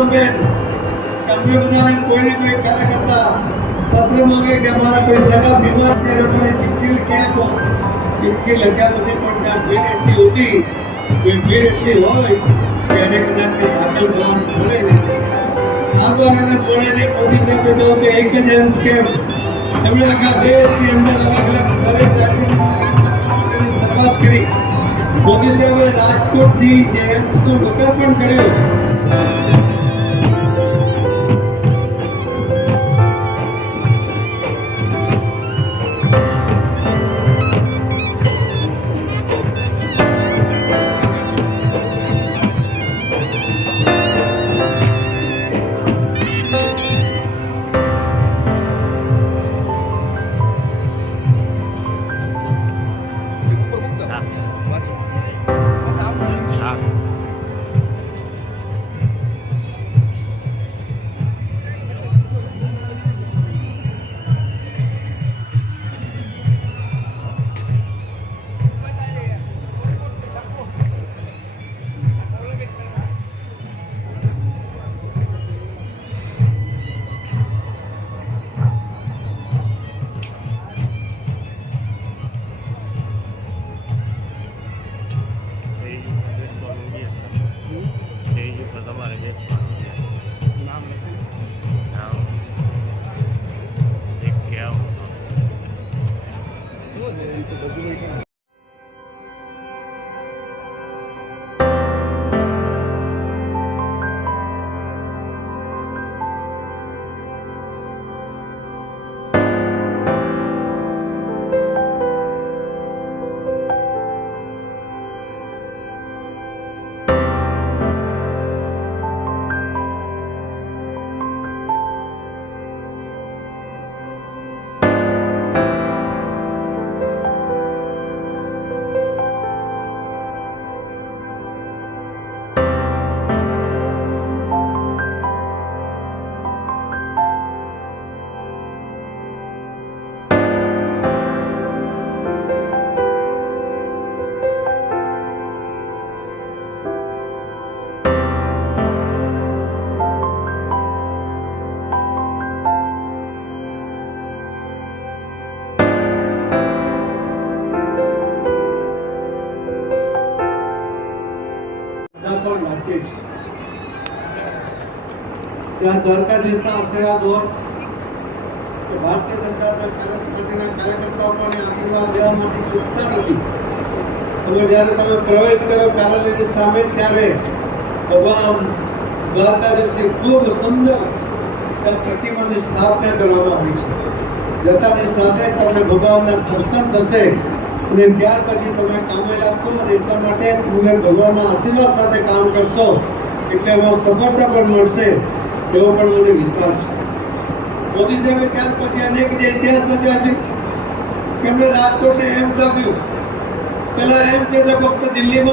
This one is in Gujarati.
પૂનમબેન અમને બધાને કોઈને કોઈ કાર્યકર્તા પત્ર માંગે કે અમારા કોઈ સગા બીમાર છે લોકોને ચિઠ્ઠી લખ્યા આપો. ચિઠ્ઠી લખ્યા પછી પણ ત્યાં ભીડ એટલી હતી કે ભીડ એટલી હોય કે એને કદાચ દાખલ થવાનું મળે નહીં. સારવાર એને જોડે નહીં. મોદી સાહેબે કહ્યું કે એક જ એમ્સ કેમ એમણે આખા દેશની અંદર અલગ અલગ દરેક રાજ્યની અંદર શરૂઆત કરી. મોદી સાહેબે રાજકોટથી જે એમ્સનું લોકાર્પણ કર્યું. ત્યાં દ્વારકાધીશના આશીર્વાદ હોય કે ભારતીય જનતા પાર્ટીના કાર્યકર્તાઓ પણ આશીર્વાદ લેવા માટે ચૂકતા નથી. તમે જ્યારે તમે પ્રવેશ કરો કાર્યાલયની સામે ત્યારે ભગવાન દ્વારકાધીશની ખૂબ સુંદર પ્રતિમાની સ્થાપના કરવામાં આવી છે. જતાની સાથે તમને ભગવાનના દર્શન થશે અને ત્યાર પછી તમે કામે લાગશો અને એટલા માટે તમે ભગવાનના આશીર્વાદ સાથે કામ કરશો એટલે એમાં સફળતા પણ મળશે એવો પણ મને વિશ્વાસ છે. મોદી સાહેબે ત્યાર પછી અનેક જે ઇતિહાસ રચ્યા છે કે એમણે રાજકોટને એમ્સ આપ્યું. પેલા એમ્સ એટલે ફક્ત દિલ્હીમાં